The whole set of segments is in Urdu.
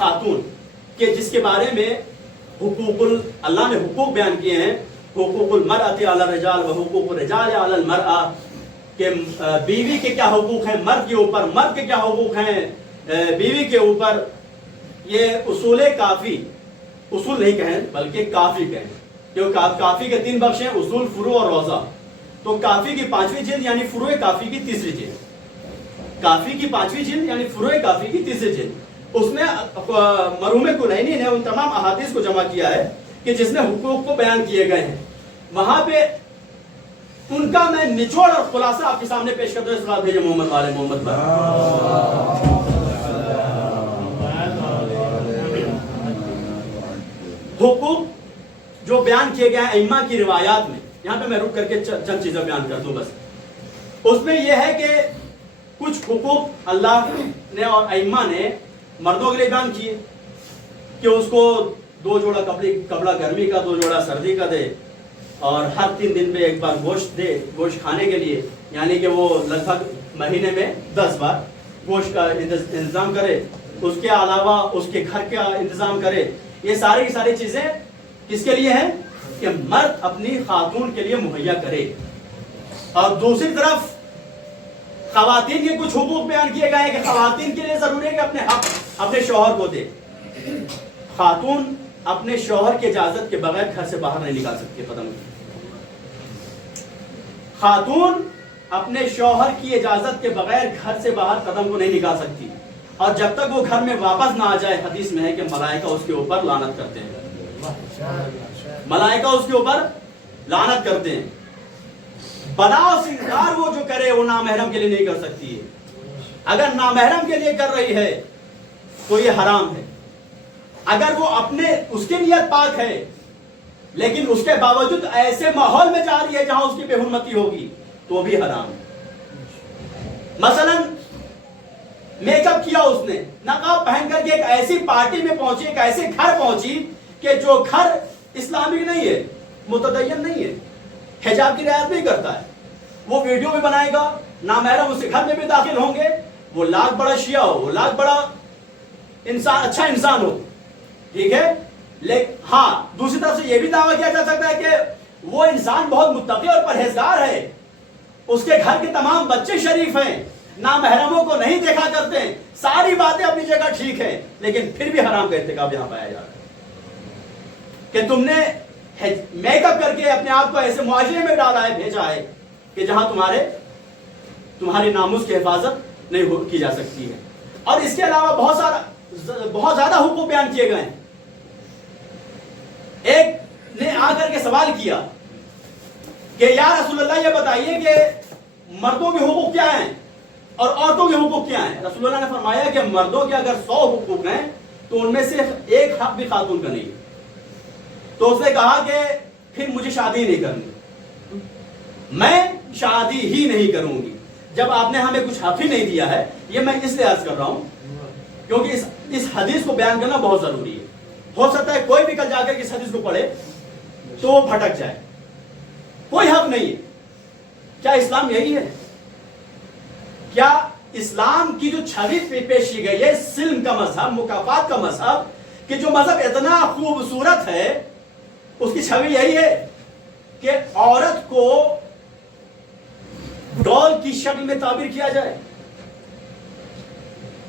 خاتون کہ جس کے بارے میں اللہ نے حقوق بیان کیے ہیں، حقوق المرأۃ علی الرجال و حقوق الرجال علی المرأۃ، کہ بیوی کے کیا حقوق ہیں مرد کے اوپر، مرد کے کیا حقوق ہیں بیوی کے اوپر. یہ اصول کافی، اصول نہیں کہیں بلکہ کافی کہیں، کیونکہ کافی کے 3 بخش ہیں، اصول، فروع اور روضہ. تو کافی کی 5ویں جلد یعنی فروع کافی کی 3ری جلد، کافی کی 5ویں جلد یعنی فروع کافی کی 3ری جلد، اس میں مرحوم کلینی نے ان تمام احادیث کو جمع کیا ہے کہ جس میں حقوق کو بیان کیے گئے ہیں. وہاں پہ ان کا میں نچوڑ اور خلاصہ آپ کے سامنے پیش کرتا ہوں. صلاۃ بھیجے محمد والے محمد پر. حقوق جو بیان کیے گئے ہیں ائمہ کی روایات میں، یہاں پہ میں رک کر کے چند چیزیں بیان کر دوں بس. اس میں یہ ہے کہ کچھ حقوق اللہ نے اور ائمہ نے مردوں کے لیے بیان کیے کہ اس کو 2 جوڑا کپڑا گرمی کا، 2 جوڑا سردی کا دے، اور ہر 3 دن میں 1 بار گوشت دے، گوشت کھانے کے لیے، یعنی کہ وہ لگ بھگ مہینے میں 10 بار گوشت کا انتظام کرے. اس کے علاوہ اس کے گھر کا انتظام کرے. یہ ساری کی ساری چیزیں کس کے لیے ہیں؟ کہ مرد اپنی خاتون کے لیے مہیا کرے. اور دوسری طرف خواتین کے کچھ حقوق بیان کیے گئے ہیں کہ خواتین کے لیے ضروری ہے کہ اپنے حق اپنے شوہر کو دے. خاتون اپنے شوہر کی اجازت کے بغیر گھر سے باہر نہیں نکال سکتی قدم. خاتون اپنے شوہر کی اجازت کے بغیر گھر سے باہر قدم کو نہیں نکال سکتی، اور جب تک وہ گھر میں واپس نہ آ جائے. حدیث میں ہے کہ ملائکہ اس کے اوپر لعنت کرتے ہیں، ملائکہ اس کے اوپر لعنت کرتے ہیں. بنا و سنگار وہ جو کرے وہ نامحرم کے لیے نہیں کر سکتی ہے. اگر نامحرم کے لیے کر رہی ہے تو یہ حرام ہے. اگر وہ اپنے اس کی نیت پاک ہے لیکن اس کے باوجود ایسے ماحول میں جا رہی ہے جہاں اس کی بے حرمتی ہوگی تو بھی حرام ہے. مثلا میک اپ کیا اس نے، نقاب پہن کر کے ایک ایسی پارٹی میں پہنچی، ایک ایسے گھر پہنچی کہ جو گھر اسلامک نہیں ہے، متدین نہیں ہے، حجاب کی رعایت نہیں کرتا ہے. وہ ویڈیو بھی بنائے گا، نامحرم اس کے گھر میں بھی داخل ہوں گے. وہ لاکھ بڑا شیعہ ہو، وہ لاکھ بڑا انسان، اچھا انسان ہو، ٹھیک ہے. لیکن ہاں دوسری طرف سے یہ بھی دعویٰ کیا جا سکتا ہے کہ وہ انسان بہت متقی اور پرہیزگار ہے، اس کے گھر کے تمام بچے شریف ہیں، نامحرموں کو نہیں دیکھا کرتے ہیں، ساری باتیں اپنی جگہ ٹھیک ہیں، لیکن پھر بھی حرام کا ارتکاب یہاں پایا جا رہا ہے کہ تم نے میک اپ کر کے اپنے آپ کو ایسے معاشرے میں ڈالا ہے، بھیجا ہے کہ جہاں تمہاری ناموس کی حفاظت نہیں کی جا سکتی ہے. اور اس کے علاوہ بہت زیادہ حقوق بیان کیے گئے ہیں. ایک نے آ کر کے سوال کیا کہ یا رسول اللہ یہ بتائیے کہ مردوں کے حقوق کیا ہیں اور عورتوں کے حقوق کیا ہیں. رسول اللہ نے فرمایا کہ مردوں کے اگر 100 حقوق ہیں تو ان میں صرف 1 حق بھی خاتون کا نہیں ہے. تو اس نے کہا کہ پھر مجھے شادی نہیں کرنی، میں شادی ہی نہیں کروں گی. جب آپ نے ہمیں کچھ حق ہی نہیں دیا ہے، یہ میں اس لیے عرض کر رہا ہوں کیونکہ اس حدیث کو بیان کرنا بہت ضروری ہے. ہو سکتا ہے کوئی بھی کل جا کر اس حدیث کو پڑھے تو وہ بھٹک جائے. کوئی حق نہیں ہے. کیا اسلام یہی ہے؟ کیا اسلام کی جو چھوی پیش کی گئی ہے، سلم کا مذہب، مکافات کا مذہب، کہ جو مذہب اتنا خوبصورت ہے، اس کی چھوی یہی ہے کہ عورت کو ڈول کی شکل میں تعبیر کیا جائے،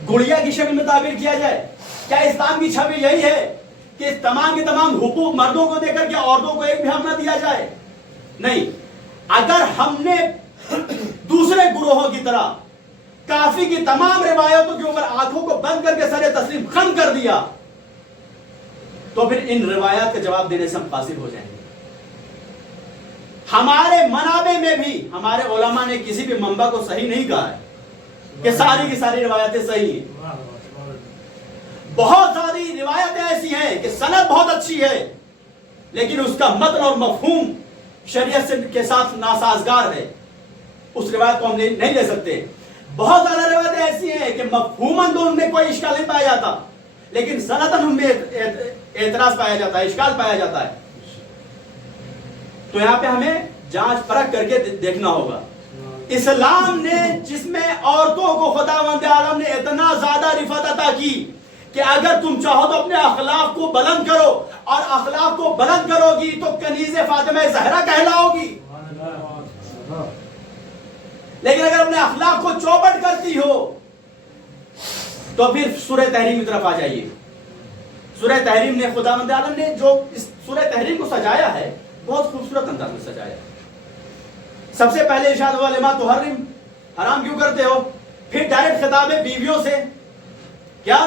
گڑیا کی شکل میں تعبیر کیا جائے؟ کیا اسلام کی چھوی یہی ہے کہ تمام کے تمام حقوق مردوں کو دے کر کے عورتوں کو ایک بھی حق نہ دیا جائے؟ نہیں. اگر ہم نے دوسرے گروہوں کی طرح کافی کی تمام روایتوں کے اوپر آنکھوں کو بند کر کے سر تسلیم خم کر دیا تو پھر ان روایات کا جواب دینے سے ہم قاصر ہو جائیں گے. ہمارے منابع میں بھی ہمارے علماء نے کسی بھی منبع کو صحیح نہیں کہا ہے کہ ساری کی ساری روایتیں صحیح ہیں. بہت ساری روایتیں ایسی ہیں کہ سند بہت اچھی ہے لیکن اس کا متن اور مفہوم شریعت کے ساتھ ناسازگار ہے، اس روایت کو ہم نہیں لے سکتے. بہت زیادہ روایتیں ایسی ہیں کہ مفہوماً تو ان میں کوئی اشکال نہیں پایا جاتا لیکن سنداً ان میں اعتراض پایا جاتا ہے، اشکال پایا جاتا ہے. تو یہاں پہ ہمیں جانچ پرکھ کر کے دیکھنا ہوگا. اسلام نے جس میں عورتوں کو خداوند عالم نے اتنا زیادہ رفعت عطا کی کہ اگر تم چاہو تو اپنے اخلاق کو بلند کرو، اور اخلاق کو بلند کرو گی تو کنیز فاطمہ زہرا کہلاؤ گی۔ لیکن اگر اپنے اخلاق کو چوپٹ کرتی ہو تو پھر سورہ تحریم کی طرف آ جائیے۔ سورہ تحریم نے، خداوند عالم نے جو اس سورہ تحریم کو سجایا ہے بہت خوبصورت انداز میں سجایا ہے۔ سب سے پہلے ارشاد ہوا لما تحرم، حرام کیوں کرتے ہو؟ پھر ڈائریکٹ خطاب ہے بیویوں سے، کیا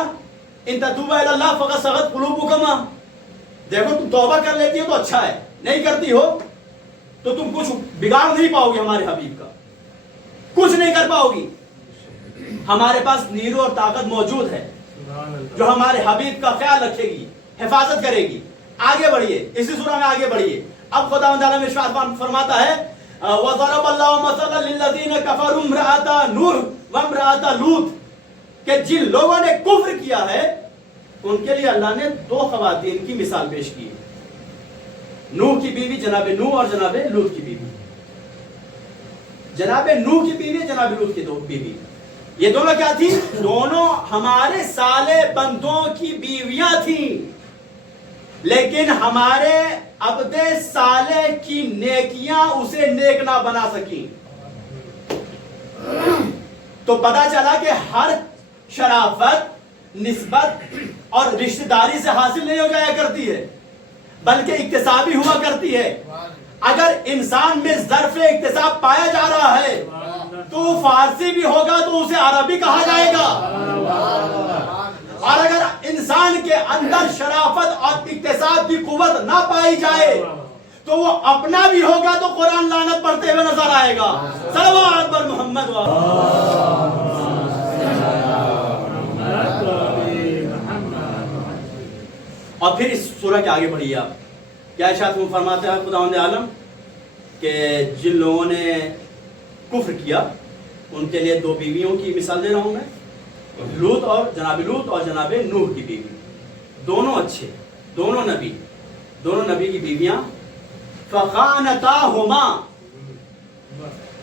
ان تتوبا الی اللہ فقد صغت قلوبکما، دیکھو تم توبہ کر لیتی ہو تو اچھا ہے، نہیں کرتی ہو تو تم کچھ بگاڑ نہیں پاؤ گی ہمارے حبیب کا، کچھ نہیں کر پاؤ گی۔ ہمارے پاس نیرو اور طاقت موجود ہے جو ہمارے حبیب کا خیال رکھے گی، حفاظت کرے گی۔ آگے بڑھیے، اسی سورہ میں آگے بڑھیے۔ اب خداوند عالم ارشاد فرماتا ہے وَضَرَبَ اللَّهُ مَثَلًا لِلَّذِينَ كَفَرُوا امْرَأَتَ نُوحٍ وَامْرَأَتَ لُوطٍ، کہ جن لوگوں نے کفر کیا ہے ان کے لیے اللہ نے دو خواتین کی مثال پیش کی ہے، نوح کی بیوی جناب نوح اور جناب لوط کی بیوی۔ جناب نوح کی بیوی، جناب لوط کی دو بیوی، یہ دونوں کیا تھی؟ دونوں ہمارے صالح بندوں کی بیویاں تھیں، لیکن ہمارے عبد صالح کی نیکیاں اسے نیک نہ بنا سکیں۔ تو پتا چلا کہ ہر شرافت نسبت اور رشتہ داری سے حاصل نہیں ہو جایا کرتی ہے، بلکہ اکتسابی ہوا کرتی ہے۔ اگر انسان میں ظرف اکتساب پایا جا رہا ہے تو فارسی بھی ہوگا تو اسے عربی کہا جائے گا، اور اگر انسان کے اندر شرافت اور اکتساب کی قوت نہ پائی جائے تو وہ اپنا بھی ہوگا تو قرآن لعنت پڑھتے ہوئے نظر آئے گا۔ صلوات بر محمد اور پھر اس سورہ کے آگے بڑھیے آپ، کیا ارشاد فرماتے ہیں خداوند عالم کہ جن لوگوں نے کفر کیا ان کے لیے دو بیویوں کی مثال دے رہا ہوں میں، لوط اور جناب نوح کی بیوی، دونوں اچھے، دونوں نبی کی بیویاں، فخانتاہما،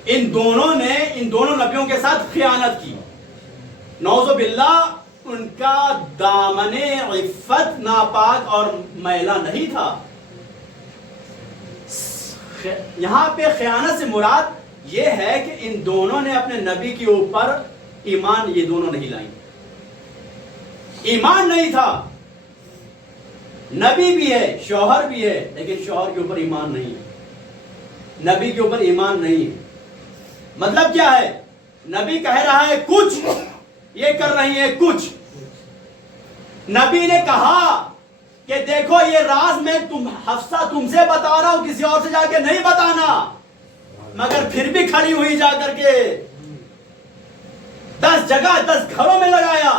ان دونوں نبیوں کے ساتھ خیانت کی، نعوذ باللہ، ان کا دامن عفت ناپاک اور میلا نہیں تھا۔ یہاں پہ خیانت سے مراد یہ ہے کہ ان دونوں نے اپنے نبی کے اوپر ایمان، یہ دونوں نہیں لائیں، ایمان نہیں تھا، نبی بھی ہے شوہر بھی ہے لیکن شوہر کے اوپر ایمان نہیں ہے، نبی کے اوپر ایمان نہیں ہے۔ مطلب کیا ہے؟ نبی کہہ رہا ہے کچھ، یہ کر رہی ہے کچھ۔ نبی نے کہا کہ دیکھو یہ راز میں حفصہ تم سے بتا رہا ہوں، کسی اور سے جا کے نہیں بتانا، مگر پھر بھی کھڑی ہوئی جا کر کے 10 جگہ 10 گھروں میں لگایا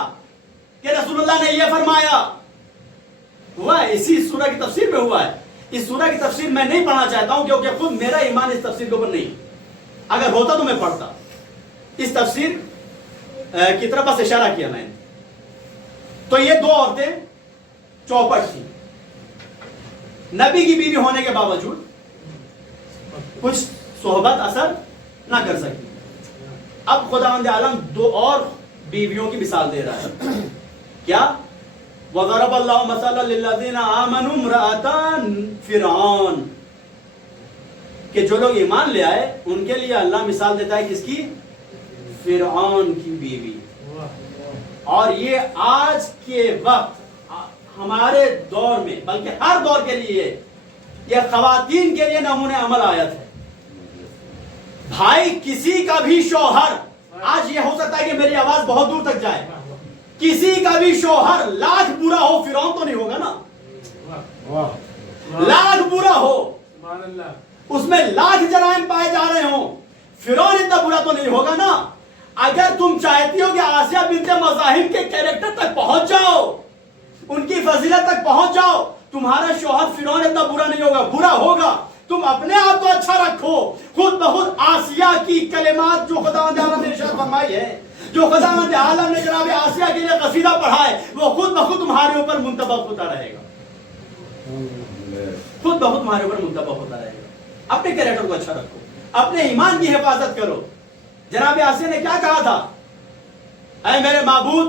کہ رسول اللہ نے یہ فرمایا۔ ہوا ہے، اسی سورہ کی تفسیر میں ہوا ہے۔ اس سورہ کی تفسیر میں نہیں پڑھنا چاہتا ہوں کیونکہ خود میرا ایمان اس تفسیر کے اوپر نہیں، اگر ہوتا تو میں پڑھتا۔ اس تفسیر کی طرف بس اشارہ کیا میں نے۔ تو یہ دو عورتیں چوپٹ تھیں، نبی کی بیوی ہونے کے باوجود کچھ صحبت اثر نہ کر سکی۔ اب خداوند عالم دو اور بیویوں کی مثال دے رہا ہے، کیا؟ وَضَرَبَ اللَّهُ مَثَلًا لِلَّذِينَ آمَنُوا امْرَأَتَ فِرْعَوْنَ، کہ جو لوگ ایمان لے آئے ان کے لیے اللہ مثال دیتا ہے کس کی؟ فرعون کی بیوی۔ اور یہ آج کے وقت ہمارے دور میں، بلکہ ہر دور کے لیے، یہ خواتین کے لیے نمونہ عمل آیت ہے۔ بھائی کسی کا بھی شوہر، آج یہ ہو سکتا ہے کہ میری آواز بہت دور تک جائے، کسی کا بھی شوہر لاکھ برا ہو، فرعون تو نہیں ہوگا نا، لاکھ برا ہو، اس میں لاکھ جرائم پائے جا رہے ہوں، فرعون اتنا برا تو نہیں ہوگا نا۔ اگر تم چاہتی ہو کہ آسیہ بنت مزاحم کے کیریکٹر تک پہنچ جاؤ، ان کی فضیلت تک پہنچ جاؤ، تمہارا شوہر فرعون اتنا برا نہیں ہوگا، برا ہوگا۔ تم اپنے آپ کو اچھا رکھو، خود بخود آسیہ کی کلمات جو خداوند عالم نے ارشاد فرمائی ہے، جو خداوند عالم نے جناب آسیہ کے لیے قصیدہ پڑھا ہے، وہ خود بخود تمہارے اوپر منطبق ہوتا رہے گا، خود بخود تمہارے اوپر منطبق ہوتا رہے گا۔ اپنے کیریکٹر کو اچھا رکھو، اپنے ایمان کی حفاظت کرو۔ جناب آسیہ نے کیا کہا تھا؟ اے میرے معبود،